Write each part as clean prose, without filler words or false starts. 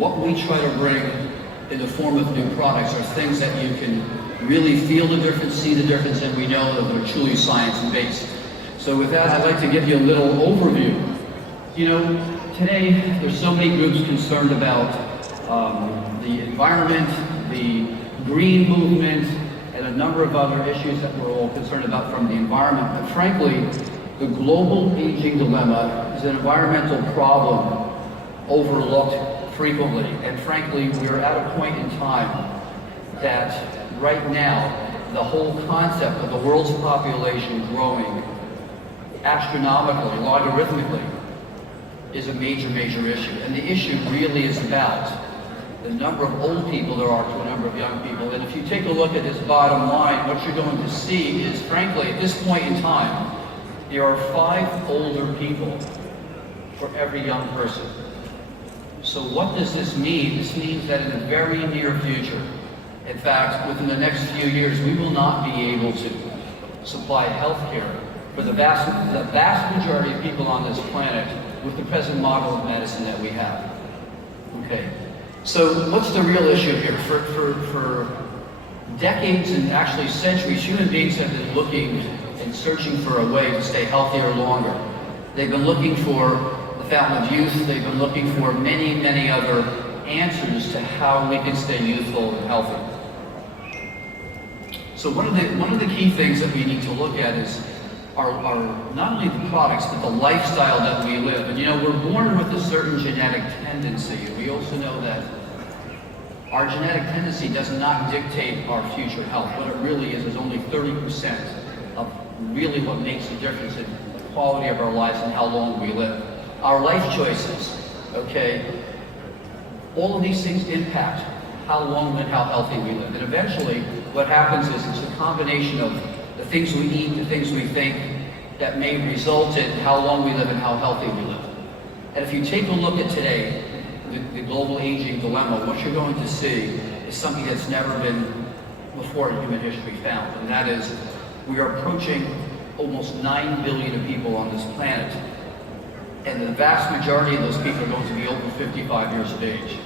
what we try to bring in the form of new products are things that you can really feel the difference, see the difference, and we know that they're truly science-based. So with that, I'd like to give you a little overview. You know, today there's so many groups concerned about the environment, the green movement, and a number of other issues that we're all concerned about from the environment. But frankly, the global aging dilemma is an environmental problem overlooked frequently. And frankly, we're at a point in time that right now, the whole concept of the world's population growing astronomically, logarithmically, is a major, major issue. And the issue really is about the number of old people there are to a number of young people. And if you take a look at this bottom line, what you're going to see is, frankly, at this point in time, there are 5 older people for every young person. So what does this mean? This means that in the very near future, in fact, within the next few years, we will not be able to supply health care for the vast majority of people on this planet with the present model of medicine that we have. Okay, so what's the real issue here? For decades and actually centuries, human beings have been looking and searching for a way to stay healthier longer. They've been looking for the fountain of youth. They've been looking for many, many other answers to how we can stay youthful and healthy. So one of the key things that we need to look at is are not only the products, but the lifestyle that we live. And you know, we're born with a certain genetic tendency. We also know that our genetic tendency does not dictate our future health. What it really is only 30% of really what makes the difference in the quality of our lives and how long we live. Our life choices, okay, all of these things impact how long and how healthy we live. And eventually, what happens is it's a combination of the things we eat, the things we think, that may result in how long we live and how healthy we live. And if you take a look at today, the global aging dilemma, what you're going to see is something that's never been before in human history found. And that is, we are approaching almost 9 billion people on this planet. And the vast majority of those people are going to be over 55 years of age.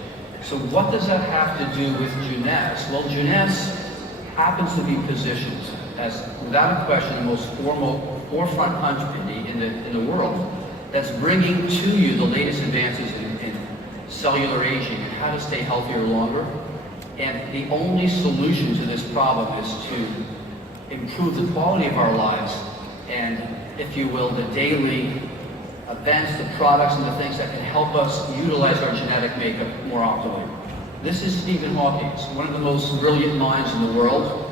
So what does that have to do with Jeunesse? Well, Jeunesse happens to be positioned as, without a question, the most forefront company in the world that's bringing to you the latest advances in cellular aging and how to stay healthier longer. And the only solution to this problem is to improve the quality of our lives and, if you will, the daily events, the products, and the things that can help us utilize our genetic makeup more optimally. This is Stephen Hawking, one of the most brilliant minds in the world.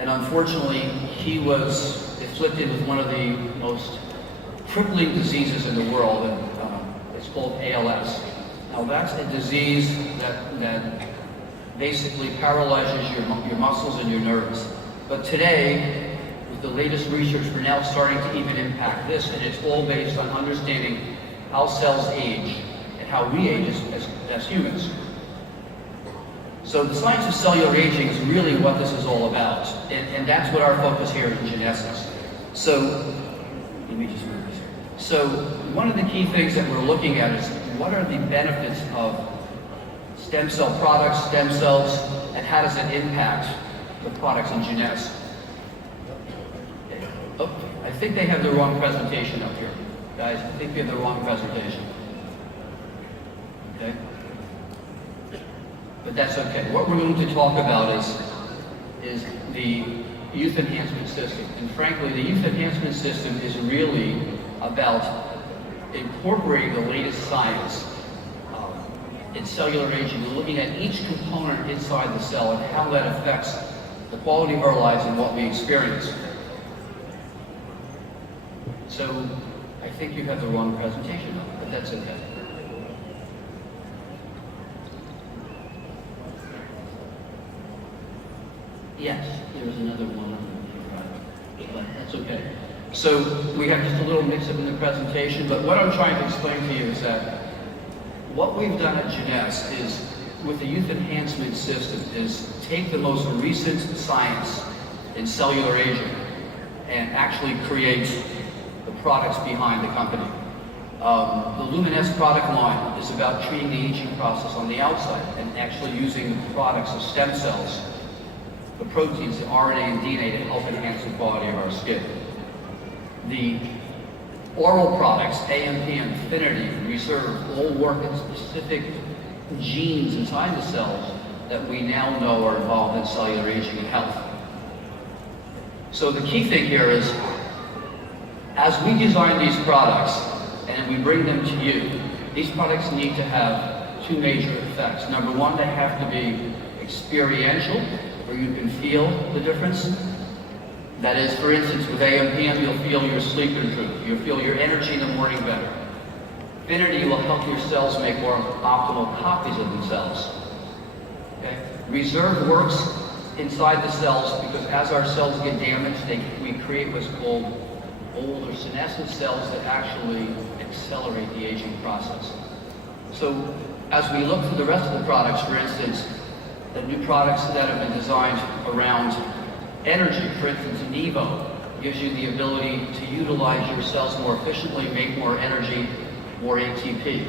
And unfortunately, he was afflicted with one of the most crippling diseases in the world, and it's called ALS. Now that's a disease that basically paralyzes your muscles and your nerves. But today, with the latest research, we're now starting to even impact this, and it's all based on understanding how cells age and how we age as humans. So the science of cellular aging is really what this is all about, and that's what our focus here in Jeunesse is. So, let me just move this here. So one of the key things that we're looking at is what are the benefits of stem cell products, stem cells, and how does it impact the products in Jeunesse? Okay. Oh, I think they have the wrong presentation up here. Guys, I think we have the wrong presentation. Okay? But that's okay. What we're going to talk about is the youth enhancement system. And frankly, the youth enhancement system is really about incorporating the latest science in cellular aging, looking at each component inside the cell and how that affects the quality of our lives and what we experience. So I think you have the wrong presentation, but that's okay. Yes, there's another one, but that's okay. So we have just a little mix-up in the presentation, but what I'm trying to explain to you is that what we've done at Jeunesse is, with the youth enhancement system, is take the most recent science in cellular aging and actually create the products behind the company. The Jeunesse product line is about treating the aging process on the outside and actually using the products of stem cells, the proteins, the RNA and DNA to help enhance the quality of our skin. The oral products, AMPM, Affinity, Reserve, all work in specific genes inside the cells that we now know are involved in cellular aging and health. So the key thing here is, as we design these products and we bring them to you, these products need to have two major effects. Number one, they have to be experiential, where you can feel the difference. That is, for instance, with AMPM, you'll feel your sleep improve. You'll feel your energy in the morning better. Affinity will help your cells make more optimal copies of themselves. Okay? Reserve works inside the cells because as our cells get damaged, we create what's called old or senescent cells that actually accelerate the aging process. So as we look through the rest of the products, for instance, the new products that have been designed around energy, for instance, Nevo gives you the ability to utilize your cells more efficiently, make more energy, more ATP.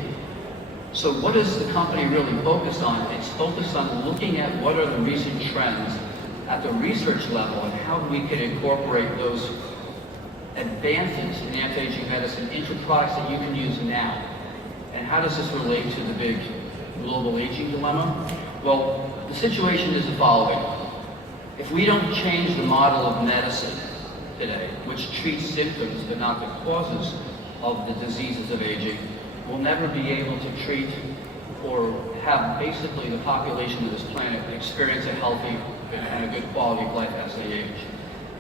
So what is the company really focused on? It's focused on looking at what are the recent trends at the research level and how we can incorporate those advances in anti-aging medicine into products that you can use now. And how does this relate to the big global aging dilemma? Well, the situation is the following. If we don't change the model of medicine today, which treats symptoms but not the causes of the diseases of aging, we'll never be able to treat or have basically the population of this planet experience a healthy and a good quality of life as they age.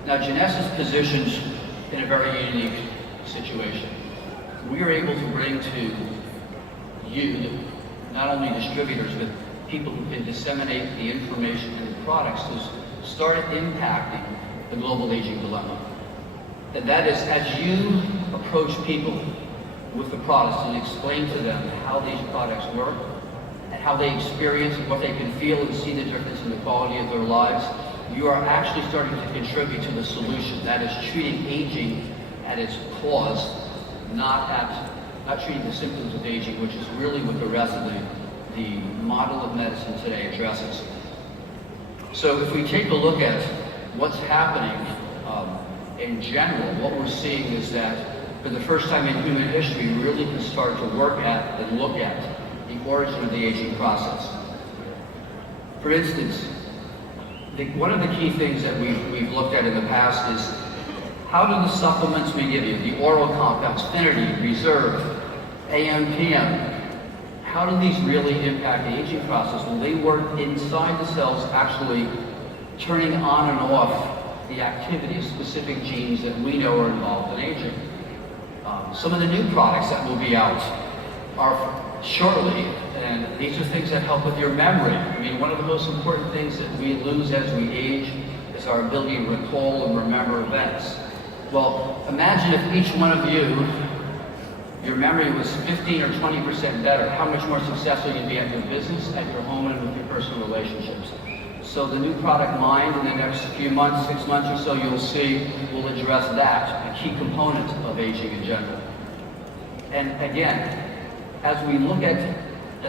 Now, Jeunesse is positioned in a very unique situation. We are able to bring to you, not only distributors, but people who can disseminate the information and the products to start impacting the global aging dilemma. And that is, as you approach people with the products and explain to them how these products work and how they experience and what they can feel and see the difference in the quality of their lives, you are actually starting to contribute to the solution. That is treating aging at its cause, not treating the symptoms of aging, which is really what the rest of the model of medicine today addresses. So if we take a look at what's happening in general, what we're seeing is that for the first time in human history, we really can start to work at and look at the origin of the aging process. For instance, one of the key things that we've looked at in the past is how do the supplements we give you, the oral compounds, Affinity, Reserve, AMPM, how do these really impact the aging process? Well, they work inside the cells, actually turning on and off the activity of specific genes that we know are involved in aging. Some of the new products that will be out are shortly, and these are things that help with your memory. I mean, one of the most important things that we lose as we age is our ability to recall and remember events. Well, imagine if each one of you, your memory was 15 or 20% better, how much more successful you'd be at your business, at your home, and with your personal relationships. So the new product Mind in the next few months, 6 months or so, you'll see will address that, a key component of aging in general. And again, as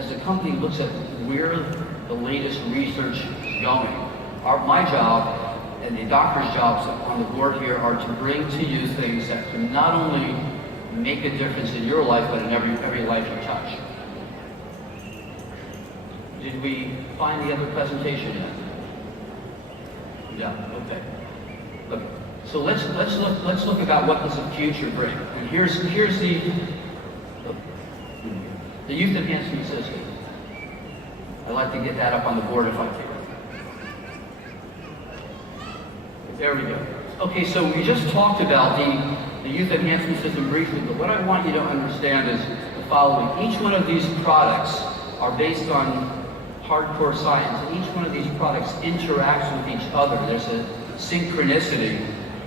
the company looks at where the latest research is going, my job and the doctor's jobs on the board here are to bring to you things that can not only make a difference in your life, but in every life you touch. Did we find the other presentation yet? Yeah, okay. Okay. So let's look about what does the future bring. And here's the youth enhancement system. I'd like to get that up on the board if I can. There we go. Okay, so we just talked about the youth enhancement system briefly, but what I want you to understand is the following. Each one of these products are based on hardcore science, and each one of these products interacts with each other. There's a synchronicity,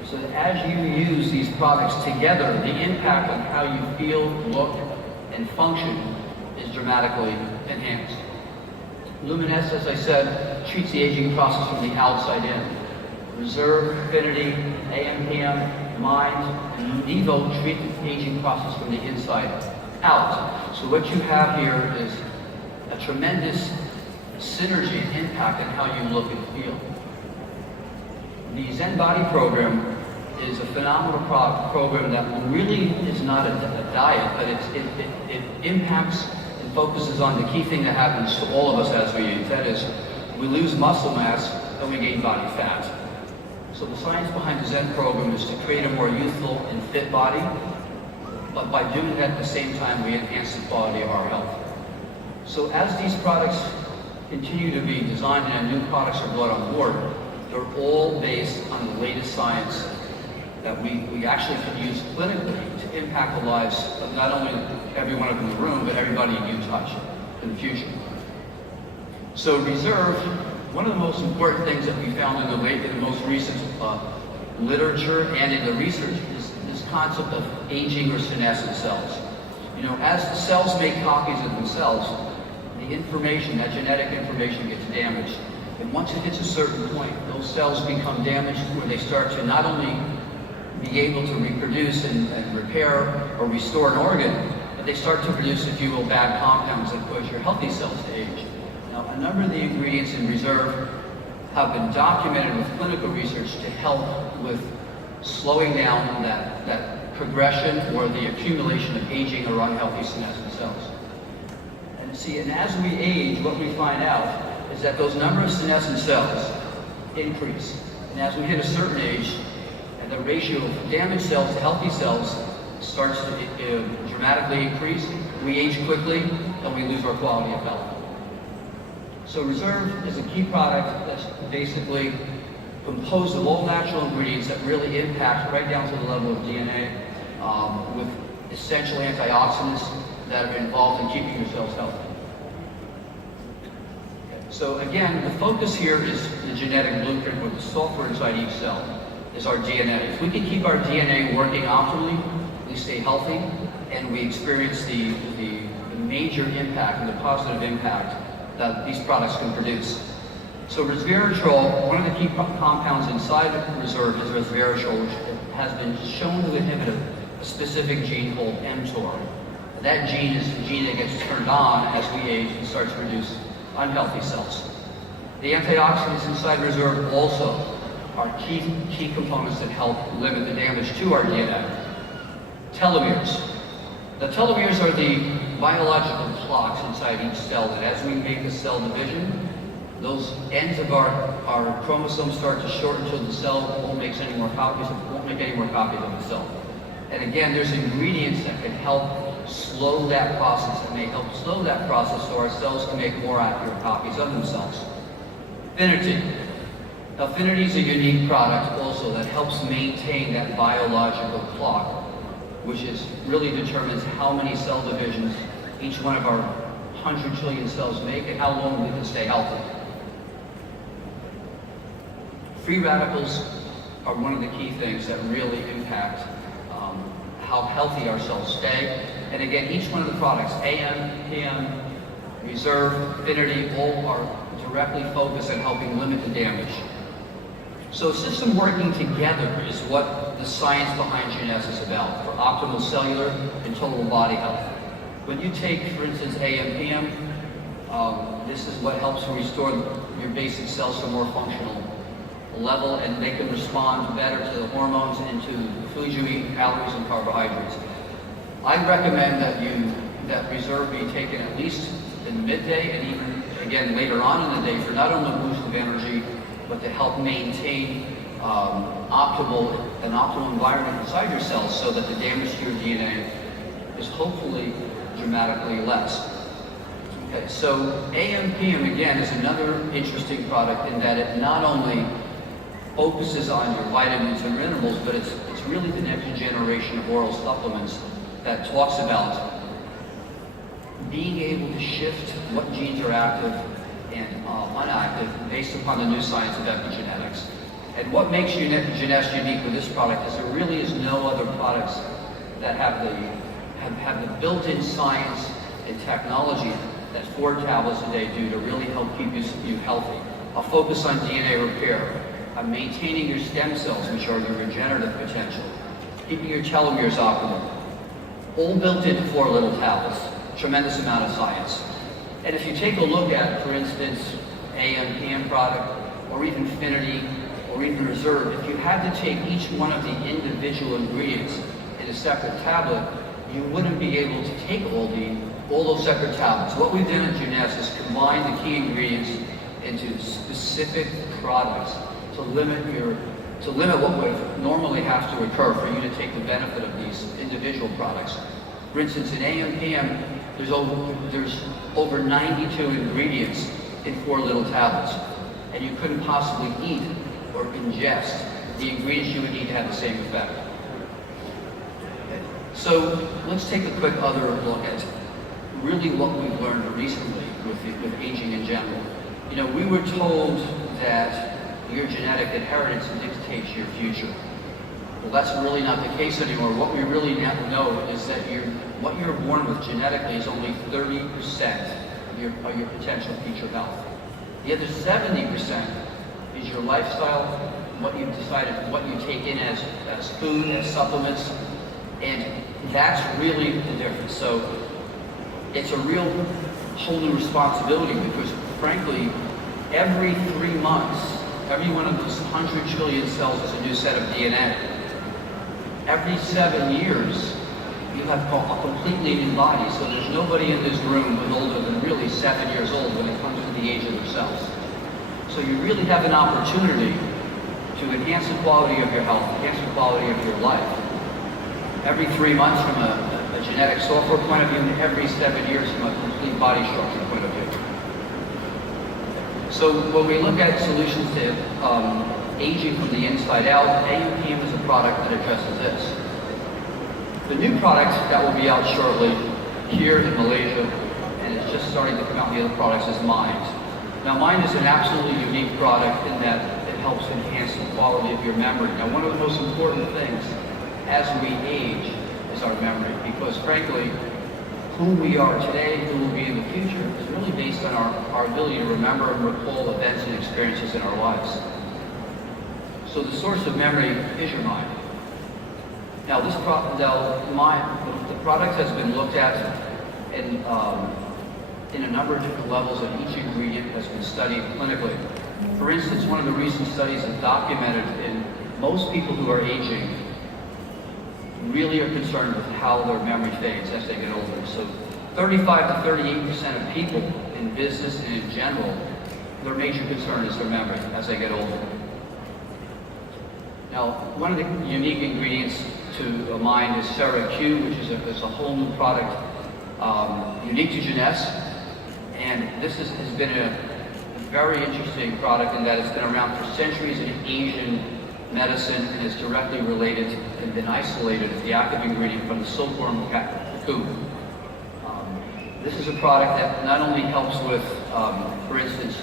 so that as you use these products together, the impact on how you feel, look, and function is dramatically enhanced. Jeunesse, as I said, treats the aging process from the outside in. Reserve, Affinity, AMPM, Mind, and Nevo treat the aging process from the inside out. So what you have here is a tremendous synergy and impact on how you look and feel. The Zen Body program is a phenomenal program that really is not a diet, but it impacts and focuses on the key thing that happens to all of us as we age. That is, we lose muscle mass and we gain body fat. So the science behind the Zen program is to create a more youthful and fit body, but by doing that at the same time, we enhance the quality of our health. So as these products continue to be designed and new products are brought on board, they're all based on the latest science that we actually can use clinically to impact the lives of not only everyone in the room, but everybody you touch in the future. So Reserve, one of the most important things that we found in the most recent literature and in the research is this concept of aging or senescent cells. You know, as the cells make copies of themselves, the information, that genetic information gets damaged. And once it hits a certain point, those cells become damaged where they start to not only be able to reproduce and repair or restore an organ, but they start to produce, if you will, bad compounds that cause your healthy cells to age. Now, a number of the ingredients in Reserve have been documented with clinical research to help with slowing down that progression or the accumulation of aging or unhealthy senescent cells. And see, and as we age, what we find out is that those number of senescent cells increase. And as we hit a certain age, and the ratio of damaged cells to healthy cells starts to dramatically increase, we age quickly and we lose our quality of health. So Reserve is a key product that's basically composed of all natural ingredients that really impact right down to the level of DNA with essential antioxidants that are involved in keeping your cells healthy. So again, the focus here is the genetic blueprint or the software inside each cell is our DNA. If we can keep our DNA working optimally, we stay healthy and we experience the major impact and the positive impact that these products can produce. So resveratrol, one of the key compounds inside Reserve is resveratrol, which has been shown to inhibit a specific gene called mTOR. That gene is the gene that gets turned on as we age and starts to produce unhealthy cells. The antioxidants inside Reserve also are key components that help limit the damage to our DNA. Telomeres. The telomeres are the biological clocks inside each cell that as we make a cell division, those ends of our chromosomes start to shorten until the cell won't make any more copies of itself. And again, there's ingredients that can help slow that process, and may help slow that process so our cells can make more accurate copies of themselves. Affinity. Affinity is a unique product also that helps maintain that biological clock, which really determines how many cell divisions each one of our 100 trillion cells make and how long we can stay healthy. Free radicals are one of the key things that really impact how healthy our cells stay. And again, each one of the products, AM, PM, Reserve, Affinity, all are directly focused on helping limit the damage. So system working together is what the science behind Jeunesse is about for optimal cellular and total body health. When you take, for instance, AM/PM, this is what helps restore your basic cells to a more functional level, and they can respond better to the hormones and to the food you eat, calories and carbohydrates. I recommend that Reserve be taken at least in the midday and even again later on in the day for not only a boost of energy, but to help maintain an optimal environment inside your cells so that the damage to your DNA is hopefully dramatically less. Okay, so AM/PM again is another interesting product in that it not only focuses on your vitamins and minerals, but it's really the next generation of oral supplements that talks about being able to shift what genes are active and unactive based upon the new science of epigenetics. And what makes Jeunesse unique with this product is there really is no other products that have the built-in science and technology that 4 tablets a day do to really help keep you healthy. A focus on DNA repair, on maintaining your stem cells, which are your regenerative potential, keeping your telomeres optimal, all built into 4 little tablets. Tremendous amount of science. And if you take a look at, for instance, AM, PM product, or even Affinity, or even Reserve, if you had to take each one of the individual ingredients in a separate tablet, you wouldn't be able to take all those separate tablets. What we've done at Jeunesse is combine the key ingredients into specific products to limit what would normally have to occur for you to take the benefit of these individual products. For instance, in AM/PM, there's over 92 ingredients in 4 little tablets, and you couldn't possibly eat or ingest the ingredients you would need to have the same effect. So let's take a quick other look at really what we've learned recently with aging in general. You know, we were told that your genetic inheritance dictates your future. Well, that's really not the case anymore. What we really now know is that what you're born with genetically is only 30% of your potential future health. The other 70% is your lifestyle, what you've decided, what you take in as food, as supplements, and that's really the difference. So it's a real whole new responsibility because, frankly, every 3 months, every one of those 100 trillion cells is a new set of DNA. Every 7 years, you have a completely new body. So there's nobody in this room with older than really 7 years old when it comes to the age of their cells. So you really have an opportunity to enhance the quality of your health, enhance the quality of your life. Every 3 months from a genetic software point of view, and every 7 years from a complete body structure point of view. So when we look at solutions to aging from the inside out, AM/PM is a product that addresses this. The new product that will be out shortly here in Malaysia, and it's just starting to come out in the other products, is Mind. Now Mind is an absolutely unique product in that it helps enhance the quality of your memory. Now one of the most important things as we age is our memory, because frankly, who we are today, who we'll be in the future, is really based on our ability to remember and recall events and experiences in our lives. So the source of memory is your mind. Now the product has been looked at in a number of different levels, and each ingredient has been studied clinically. For instance, one of the recent studies has documented in most people who are aging really are concerned with how their memory fades as they get older. So 35 to 38% of people in business and in general, their major concern is their memory as they get older. Now, one of the unique ingredients to Mind is SeraQ, which is a whole new product unique to Jeunesse. And this has been a very interesting product in that it's been around for centuries in Asian medicine and is directly related and been isolated as the active ingredient from the silkworm cocoon. This is a product that not only helps with, for instance,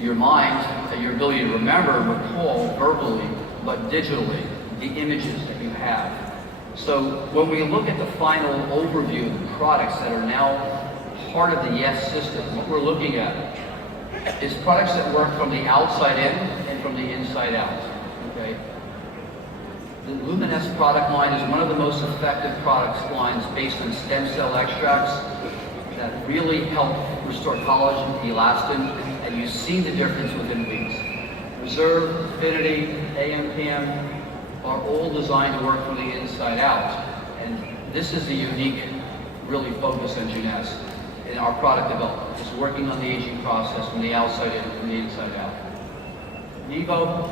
your mind, your ability to remember and recall verbally, but digitally, the images that you have. So when we look at the final overview of the products that are now part of the Yes system, what we're looking at is products that work from the outside in and from the inside out. Okay? The Luminous product line is one of the most effective product lines based on stem cell extracts that really help restore collagen, elastin, and you see the difference within weeks. Reserve, Affinity, AM/PM are all designed to work from the inside out, and this is the unique, really focus on Jeunesse in our product development. It's working on the aging process from the outside in and from the inside out. Vivo.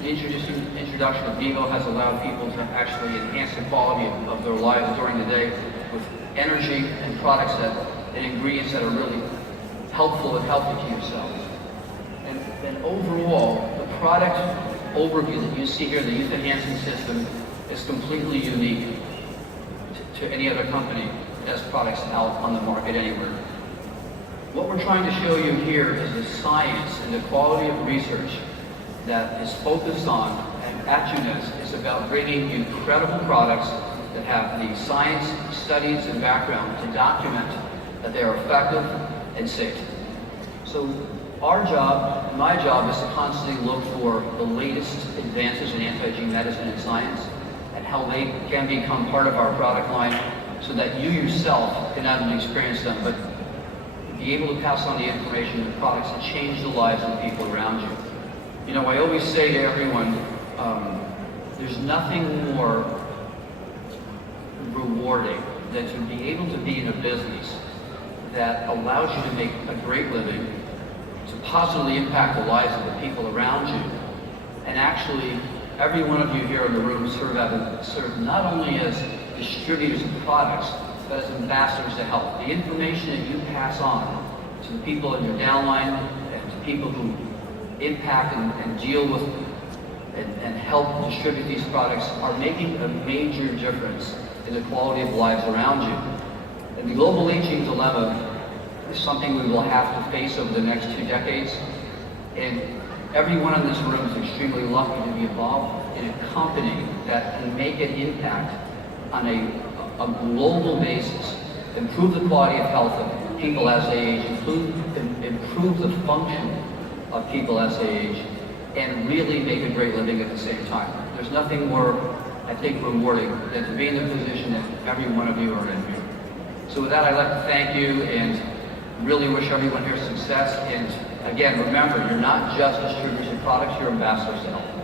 The introduction of Vivo has allowed people to actually enhance the quality of their lives during the day with energy and products and ingredients that are really helpful and healthy to yourself. And overall, the product overview that you see here, the youth enhancement system, is completely unique to any other company that has products out on the market anywhere. What we're trying to show you here is the science and the quality of research that is focused on, and at Jeunesse is about bringing incredible products that have the science, studies, and background to document that they are effective and safe. So our job, my job, is to constantly look for the latest advances in anti-aging medicine and science and how they can become part of our product line so that you yourself can not only experience them, but be able to pass on the information and products that change the lives of the people around you. You know, I always say to everyone, there's nothing more rewarding than to be able to be in a business that allows you to make a great living, to positively impact the lives of the people around you. And actually, every one of you here in the room serve not only as distributors of products, but as ambassadors to health. The information that you pass on to the people in your downline and to people who impact and deal with and help distribute these products are making a major difference in the quality of lives around you. And the global aging dilemma is something we will have to face over the next 2 decades. And every one in this room is extremely lucky to be involved in a company that can make an impact on a global basis, improve the quality of health of people as they age, improve the function of people as they age, and really make a great living at the same time. There's nothing more, I think, rewarding than to be in the position that every one of you are in here. So with that, I'd like to thank you and really wish everyone here success. And again, remember, you're not just distributors of products, you're ambassadors to health.